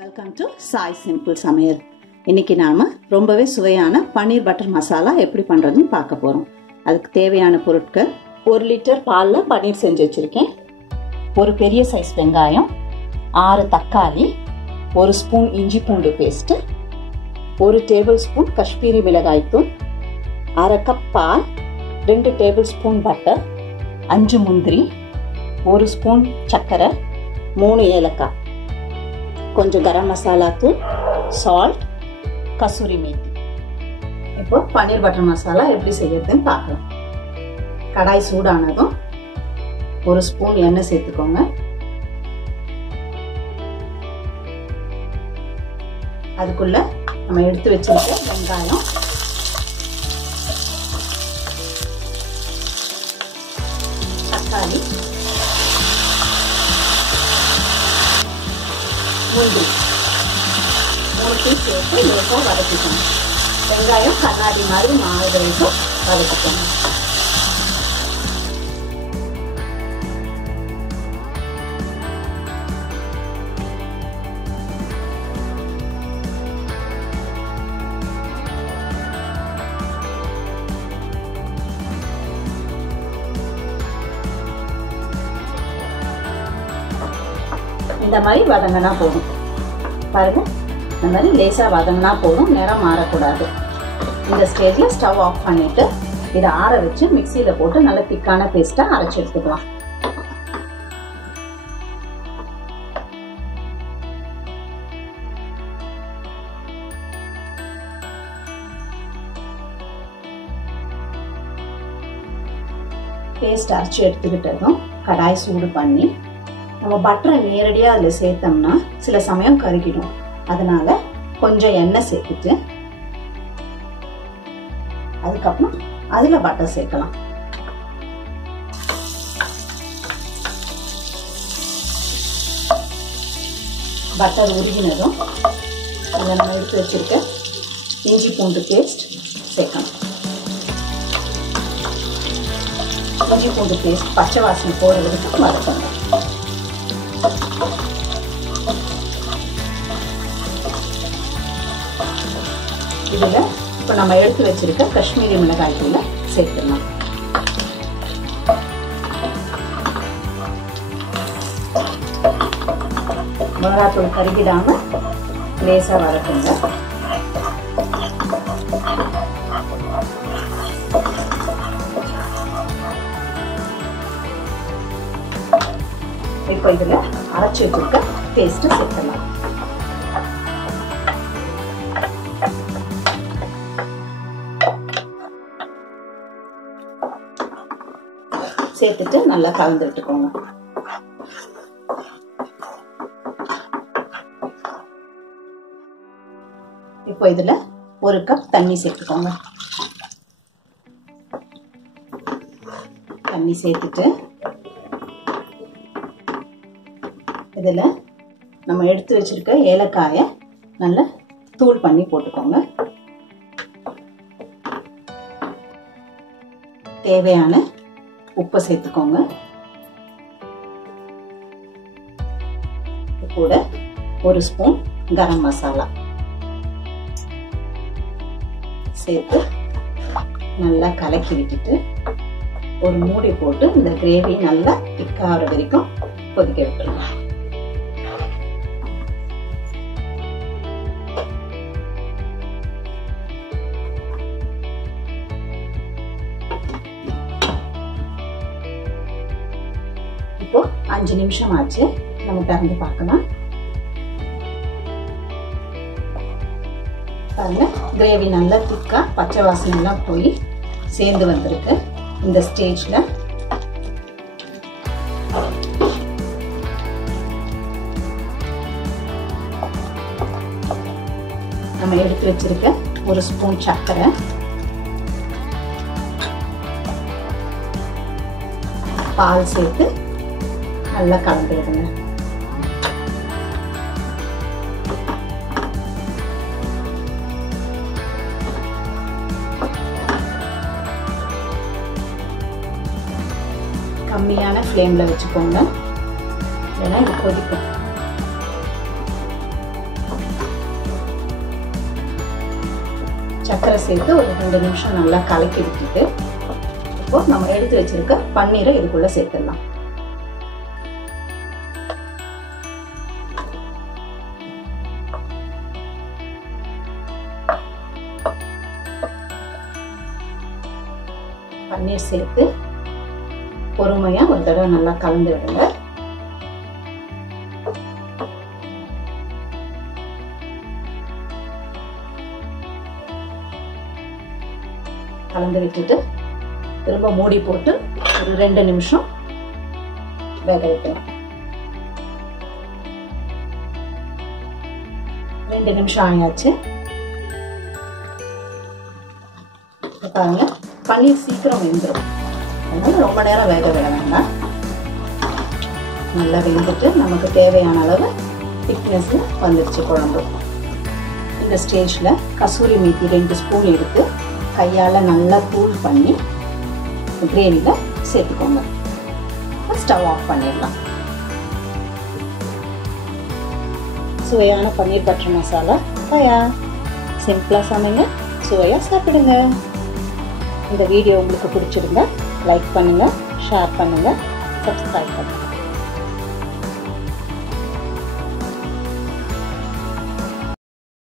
Welcome to Sai simple சமையல். இன்னைக்கு நாம ரொம்பவே சுவையான பன்னீர் பட்டர் மசாலா எப்படி பண்றதுன்னு பார்க்க போறோம். அதுக்கு தேவையான பொருட்கள்: 1 லிட்டர் பால்ல பன்னீர் செஞ்சு வச்சிருக்கேன், ஒரு பெரிய சைஸ் வெங்காயம், 6 தக்காளி, 1 ஸ்பூன் இஞ்சி பூண்டு பேஸ்ட், 1 டேபிள் ஸ்பூன் காஷ்மீரி மிளகாய் தூள், 1/2 கப் பால், 2 டேபிள் ஸ்பூன் பட்டர், 5 முந்திரி, 1 ஸ்பூன் சர்க்கரை, 3 ஏலக்காய், கொஞ்சம் கரம் மசாலா தூள், சால்ட், கசூரி மேத்தி. இப்போ பன்னீர் பட்டர் மசாலா எப்படி செய்யறதுன்னு பார்க்கலாம். கடாய் சூடானதும் 1 ஸ்பூன் எண்ணெய் சேர்த்துக்கோங்க. அதுக்குள்ள நம்ம எடுத்து வச்சிருக்க வெங்காயம், தக்காளி, முந்திரி 3 சேர்த்து லேசாக வதக்கிக்கணும். வெங்காயம் கண்ணாடி மாதிரி மாறு வரைக்கும் வதக்கிக்கணும். இந்த மாதிரி வதங்கினா போதும். பாருங்க, இந்த மாதிரி லேசா வதங்கினா போதும், நிறம் மாறக்கூடாது. இந்த ஸ்டேஜ்ல ஸ்டவ் ஆஃப் பண்ணிட்டு இதை ஆற வச்சு மிக்சியில போட்டு நல்ல திக்கான பேஸ்டா அரைச்சு எடுத்துக்கலாம். பேஸ்ட் அரைச்சு எடுத்துக்கிட்டதும் கடாய் சூடு பண்ணி நம்ம பட்டரை நேரடியாக அதில் சேர்த்தோம்னா சில சமயம் கருகிடும். அதனால கொஞ்சம் எண்ணெய் சேர்த்துட்டு அதுக்கப்புறம் அதில் பட்டர் சேர்க்கலாம். பட்டர் உருகினதும் அதை நம்ம எடுத்து வச்சிருக்க இஞ்சி பூண்டு பேஸ்ட் சேர்க்கணும். இஞ்சி பூண்டு பேஸ்ட் பச்சை வாசனை போகிற வரைக்கும் வதக்கணும். இதுல இப்ப நம்ம எடுத்து வச்சிருக்க காஷ்மீரி மிளகாய் தூளை சேர்த்துடலாம். மிளகாத்தூள் கருகிடாம லேசா வதக்குங்க. இப்போ இதுல அரைச்சு வச்சிருக்க பேஸ்ட் சேர்த்துடலாம். சேர்த்துட்டு நல்லா கலந்து விட்டுக்கோங்க. இப்போ இதுல 1 கப் தண்ணி சேர்த்துக்கோங்க. தண்ணி சேர்த்துட்டு இதுல நம்ம எடுத்து வச்சிருக்க ஏலக்காயை நல்லா தூள் பண்ணி போட்டுக்கோங்க. தேவையான உப்பு சேர்த்துக்கோங்க. கூட 1 ஸ்பூன் கரம் மசாலா சேர்த்து நல்லா கலக்கி விட்டுட்டு ஒரு மூடி போட்டு இந்த கிரேவி நல்லா திக்காகிற வரைக்கும் கொதிக்க விட்டுருங்க. இப்போ 5 நிமிஷம் ஆச்சு. நம்ம திறந்து பார்க்கலாம். பாருங்க, கிரேவி நல்லா திக்கா பச்சை வாசனை எல்லாம் போய் சேர்ந்து வந்திருக்கு. இந்த ஸ்டேஜ்ல நம்ம எடுத்து வச்சிருக்க 1 ஸ்பூன் சர்க்கரை, பால் சேர்த்து நல்லா கலந்து விடுங்க. கம்மியான ஃப்ளேம்ல வச்சுக்கோங்க, ஏன்னா இது கொதிக்கும். சர்க்கரை சேர்த்து ஒரு 2 நிமிஷம் நல்லா கலக்கி விட்டுட்டு இப்போ நம்ம எடுத்து வச்சிருக்க பன்னீரை இதுக்குள்ள சேர்த்துடலாம். பன்னீர் சேர்த்து பொறுமையா ஒரு தடவை நல்லா கலந்து விடுங்க. கலந்து விட்டுட்டு திரும்ப மூடி போட்டு ஒரு 2 நிமிஷம் வேக வைக்கலாம். 2 நிமிஷம் ஆயாச்சு. பாருங்க பன்னீர் சீக்கிரம் வெந்துடும். அதனால ரொம்ப நேரம் வேக விட வேண்டாம். நல்லா வெந்துட்டு நமக்கு தேவையான அளவு திக்னஸ்ல வந்துருச்சு குழம்பு. இந்த ஸ்டேஜ்ல கசூரி மேத்தி 2 ஸ்பூன் எடுத்து கையால் நல்லா தூள் பண்ணி கிரேவியில் சேர்த்துக்கோங்க. ஸ்டவ் ஆஃப் பண்ணிடலாம். சுவையான பன்னீர் பட்டர் மசாலா தயார். சிம்பிளாக சமைங்க, சுவையாக சாப்பிடுங்க. இந்த வீடியோ உங்களுக்கு பிடிச்சிருந்தா லைக் பண்ணுங்கள், ஷேர் பண்ணுங்கள், சப்ஸ்கிரைப் பண்ணுங்கள்.